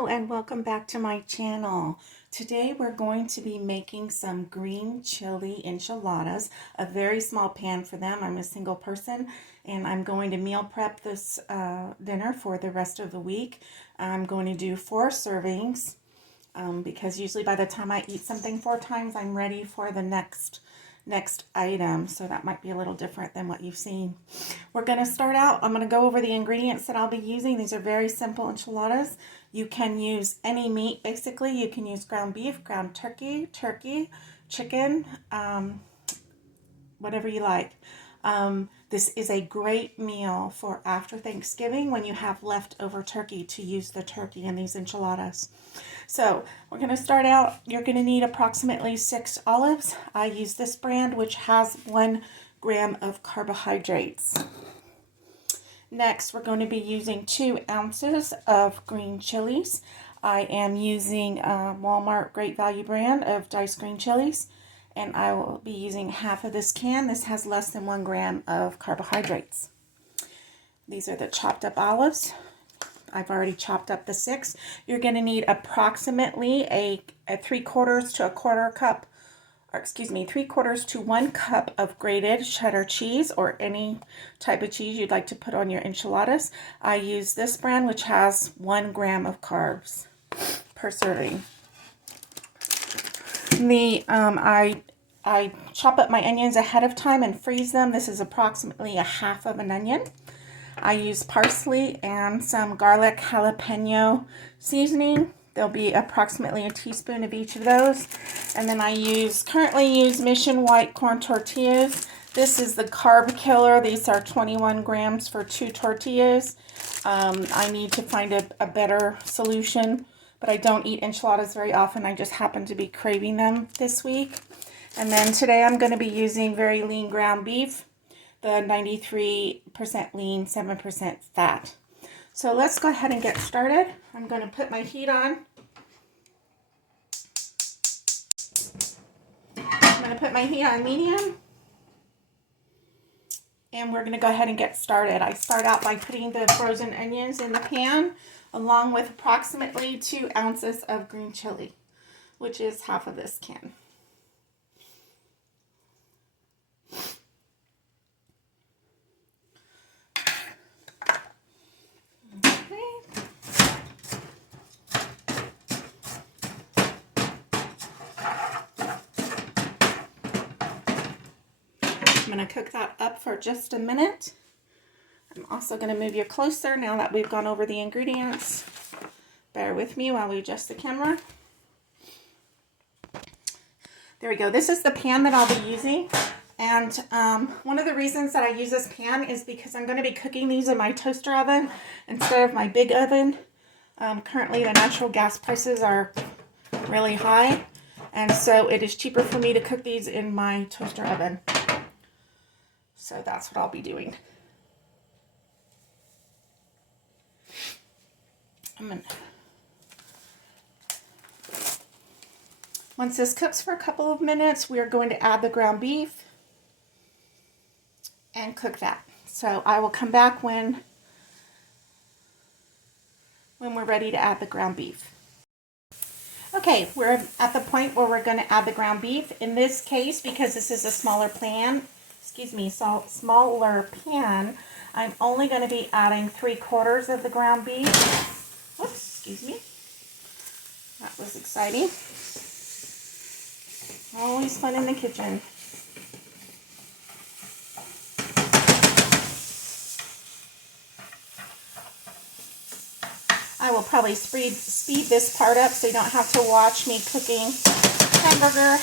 Hello and welcome back to my channel. Today we're going to be making some green chili enchiladas, a very small pan for them. I'm a single person and I'm going to meal prep this dinner for the rest of the week. I'm going to do 4 servings because usually by the time I eat something 4 times, I'm ready for the next item, so that might be a little different than what you've seen. We're going to start out, I'm going to go over the ingredients that I'll be using. These are very simple enchiladas. You can use any meat basically. You can use ground beef, ground turkey, chicken, whatever you like. This is a great meal for after Thanksgiving when you have leftover turkey to use the turkey in these enchiladas. So we're going to start out. You're going to need approximately 6 olives. I use this brand, which has 1 gram of carbohydrates. Next, we're going to be using 2 ounces of green chilies. I am using Walmart Great Value brand of diced green chilies, and I will be using half of this can. This has less than 1 gram of carbohydrates. These are the chopped up olives. I've already chopped up the 6. You're going to need approximately a 3/4 to a 1/4 cup, or excuse me, 3/4 to 1 cup of grated cheddar cheese or any type of cheese you'd like to put on your enchiladas. I use this brand, which has 1 gram of carbs per serving. I chop up my onions ahead of time and freeze them. This is approximately a half of an onion. I use parsley and some garlic jalapeno seasoning. There'll be approximately a teaspoon of each of those. And then I currently use Mission white corn tortillas. This is the carb killer. These are 21 grams for 2 tortillas. I need to find a better solution, but I don't eat enchiladas very often. I just happen to be craving them this week. And then today I'm going to be using very lean ground beef, the 93% lean, 7% fat. So let's go ahead and get started. I'm going to put my heat on. I'm going to put my heat on medium. And we're going to go ahead and get started. I start out by putting the frozen onions in the pan, along with approximately 2 ounces of green chili, which is half of this can. I'm going to cook that up for just a minute. I'm also going to move you closer now that we've gone over the ingredients. Bear with me while we adjust the camera. There we go. This is the pan that I'll be using. And one of the reasons that I use this pan is because I'm going to be cooking these in my toaster oven instead of my big oven. Currently the natural gas prices are really high, and so it is cheaper for me to cook these in my toaster oven. So that's what I'll be doing. Once this cooks for a couple of minutes, we are going to add the ground beef and cook that. So I will come back when we're ready to add the ground beef. Okay, we're at the point where we're going to add the ground beef. In this case, because this is a smaller pan, I'm only going to be adding 3/4 of the ground beef. Whoops, excuse me. That was exciting. Always fun in the kitchen. I will probably speed this part up so you don't have to watch me cooking hamburger.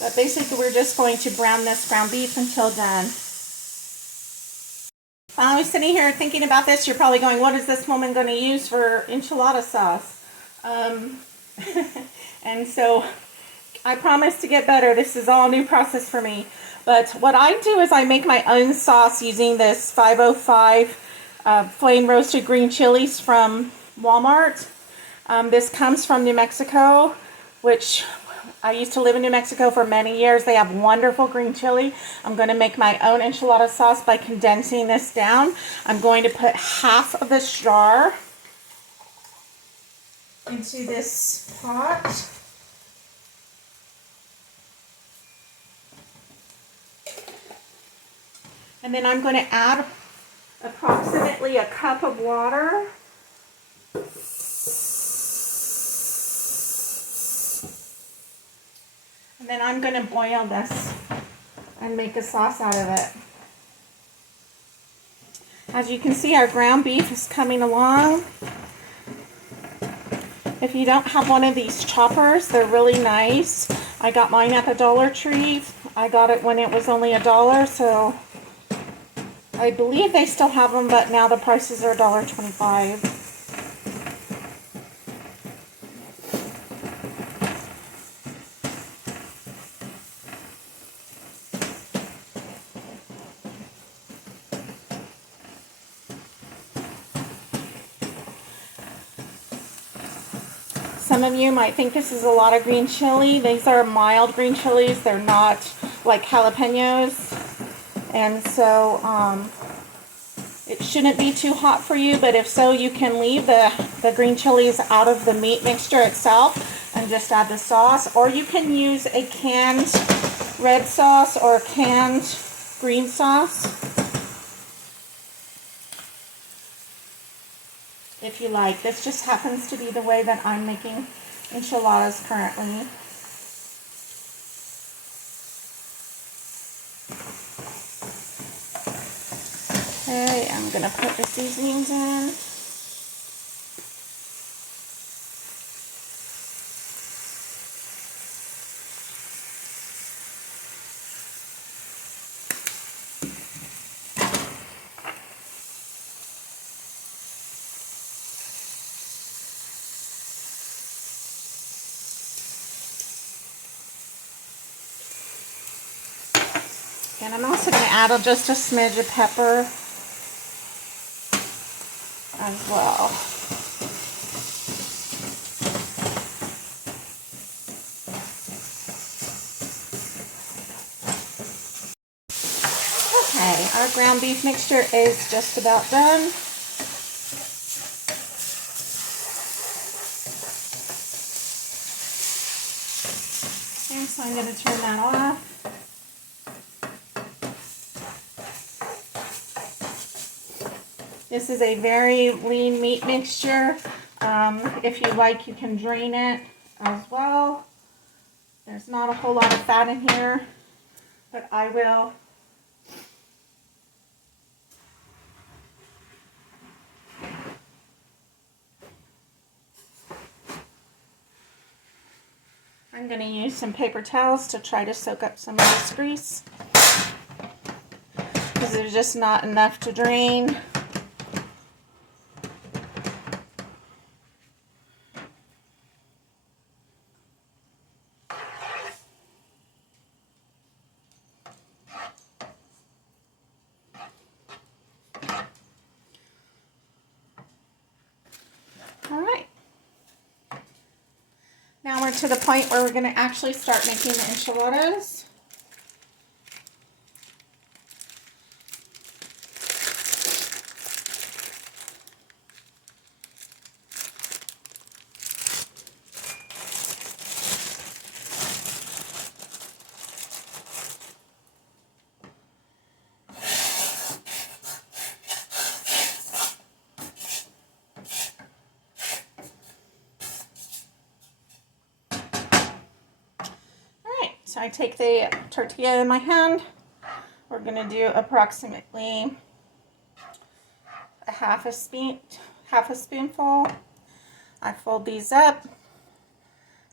But basically we're just going to brown this ground beef until done. While I was sitting here thinking about this, you're probably going, what is this woman going to use for enchilada sauce? And so I promise to get better. This is all a new process for me. But what I do is I make my own sauce using this 505 flame roasted green chilies from Walmart. This comes from New Mexico, which I used to live in New Mexico for many years. They have wonderful green chili. I'm going to make my own enchilada sauce by condensing this down. I'm going to put half of this jar into this pot. And then I'm going to add approximately a cup of water. And then I'm going to boil this and make a sauce out of it. As you can see, our ground beef is coming along. If you don't have one of these choppers, they're really nice. I got mine at the Dollar Tree. I got it when it was only $1, so I believe they still have them, but now the prices are $1.25. Some of you might think this is a lot of green chili. These are mild green chilies. They're not like jalapenos. And so it shouldn't be too hot for you, but if so, you can leave the green chilies out of the meat mixture itself and just add the sauce. Or you can use a canned red sauce or canned green sauce, if you like. This just happens to be the way that I'm making enchiladas currently. Okay, I'm going to put the seasonings in. And I'm also going to add just a smidge of pepper as well. Okay, our ground beef mixture is just about done. And so I'm going to turn that off. This is a very lean meat mixture. If you like, you can drain it as well. There's not a whole lot of fat in here, but I will. I'm going to use some paper towels to try to soak up some of this grease, because there's just not enough to drain. All right. Now we're to the point where we're going to actually start making the enchiladas. So I take the tortilla in my hand. We're going to do approximately a half a spoonful. I fold these up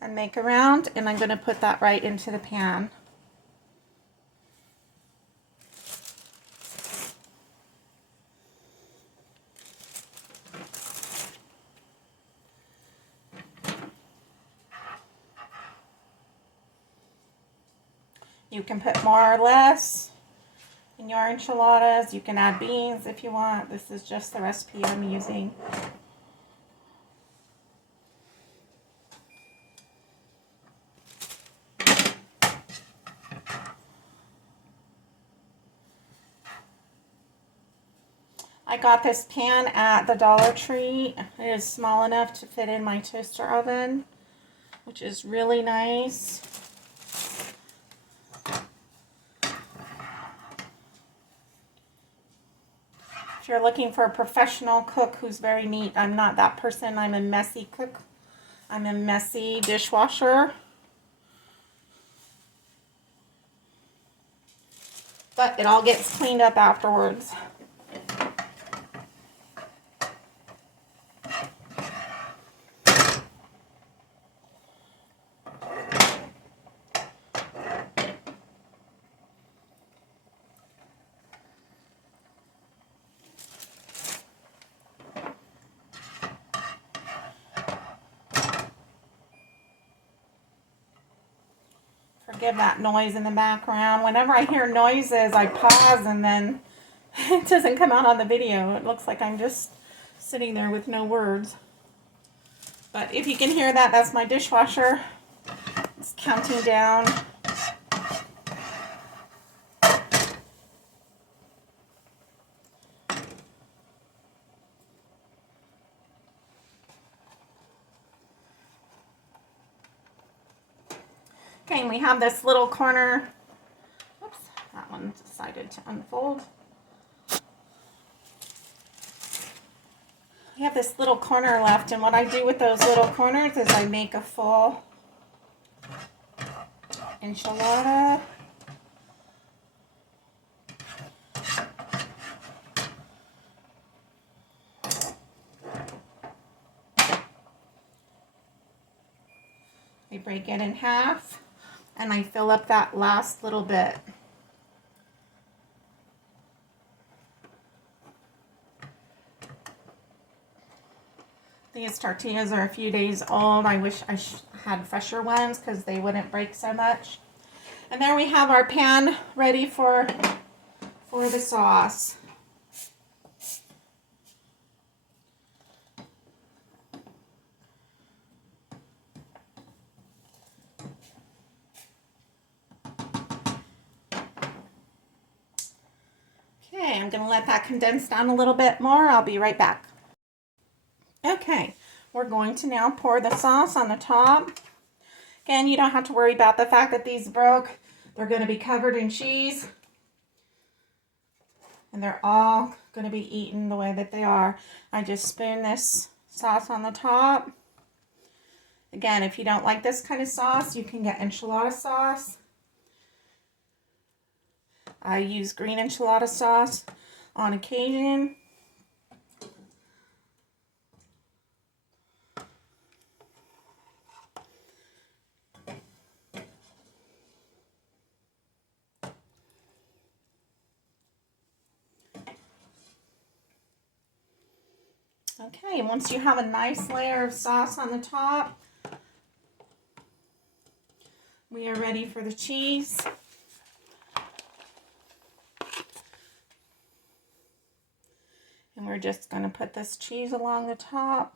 and make a round, and I'm going to put that right into the pan. You can put more or less in your enchiladas. You can add beans if you want. This is just the recipe I'm using. I got this pan at the Dollar Tree. It is small enough to fit in my toaster oven, which is really nice. If you're looking for a professional cook who's very neat, I'm not that person. I'm a messy cook. I'm a messy dishwasher. But it all gets cleaned up afterwards. Forgive that noise in the background. Whenever I hear noises, I pause and then it doesn't come out on the video. It looks like I'm just sitting there with no words. But if you can hear that, that's my dishwasher. It's counting down. Okay, and we have this little corner. Oops, that one decided to unfold. We have this little corner left, and what I do with those little corners is I make a full enchilada. I break it in half. And I fill up that last little bit. These tortillas are a few days old. I wish I had fresher ones because they wouldn't break so much. And there we have our pan ready for the sauce. Okay, I'm going to let that condense down a little bit more. I'll be right back. Okay, we're going to now pour the sauce on the top. Again, you don't have to worry about the fact that these broke. They're going to be covered in cheese. And they're all going to be eaten the way that they are. I just spoon this sauce on the top. Again, if you don't like this kind of sauce, you can get enchilada sauce. I use green enchilada sauce on occasion. Okay, once you have a nice layer of sauce on the top, we are ready for the cheese. And we're just going to put this cheese along the top.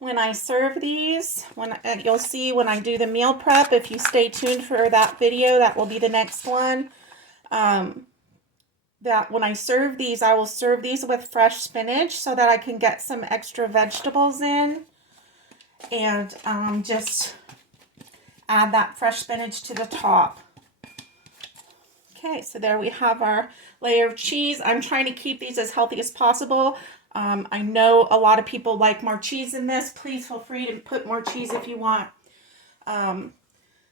When I serve these, you'll see when I do the meal prep, if you stay tuned for that video, that will be the next one. That when I serve these, I will serve these with fresh spinach so that I can get some extra vegetables in. And just add that fresh spinach to the top. Okay, so there we have our layer of cheese. I'm trying to keep these as healthy as possible. I know a lot of people like more cheese in this. Please feel free to put more cheese if you want.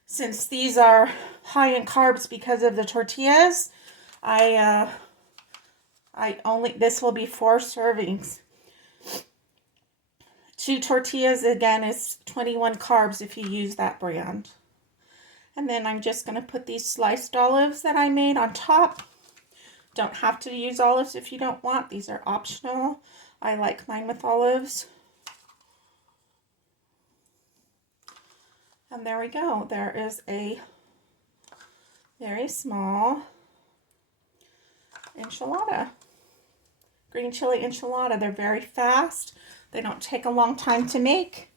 Since these are high in carbs because of the tortillas, this will be 4 servings. 2 tortillas, again, is 21 carbs if you use that brand. And then I'm just going to put these sliced olives that I made on top. Don't have to use olives if you don't want. These are optional. I like mine with olives. And there we go. There is a very small enchilada. Green chili enchilada. They're very fast. They don't take a long time to make.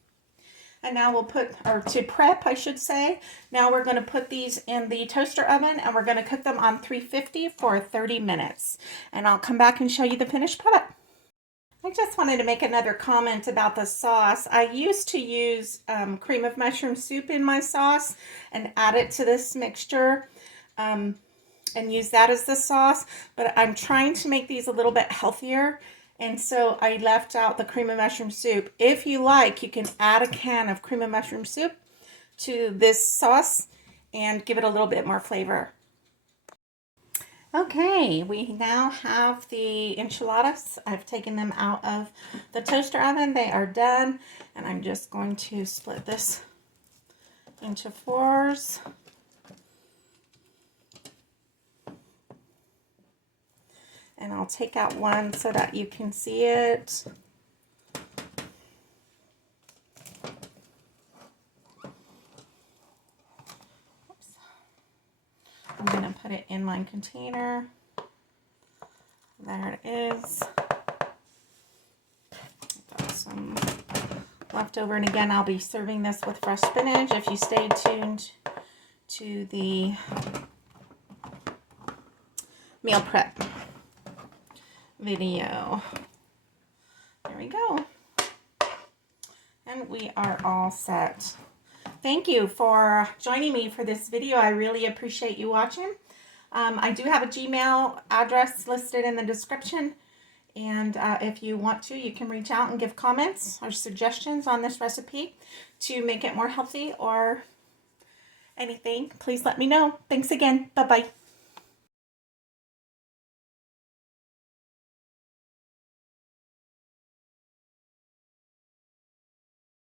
And now we'll put, or to prep, I should say. Now we're going to put these in the toaster oven and we're going to cook them on 350 for 30 minutes. And I'll come back and show you the finished product. I just wanted to make another comment about the sauce. I used to use cream of mushroom soup in my sauce and add it to this mixture and use that as the sauce, but I'm trying to make these a little bit healthier, and so I left out the cream of mushroom soup. If you like, you can add a can of cream of mushroom soup to this sauce and give it a little bit more flavor. Okay, we now have the enchiladas. I've taken them out of the toaster oven. They are done, and I'm just going to split this into fours. And I'll take out one so that you can see it. I'm going to put it in my container. There it is. Got some left over, and again, I'll be serving this with fresh spinach. If you stay tuned to the meal prep video. There we go. And we are all set. Thank you for joining me for this video. I really appreciate you watching. I do have a Gmail address listed in the description, and if you want to, you can reach out and give comments or suggestions on this recipe to make it more healthy or anything. Please let me know. Thanks again. Bye-bye.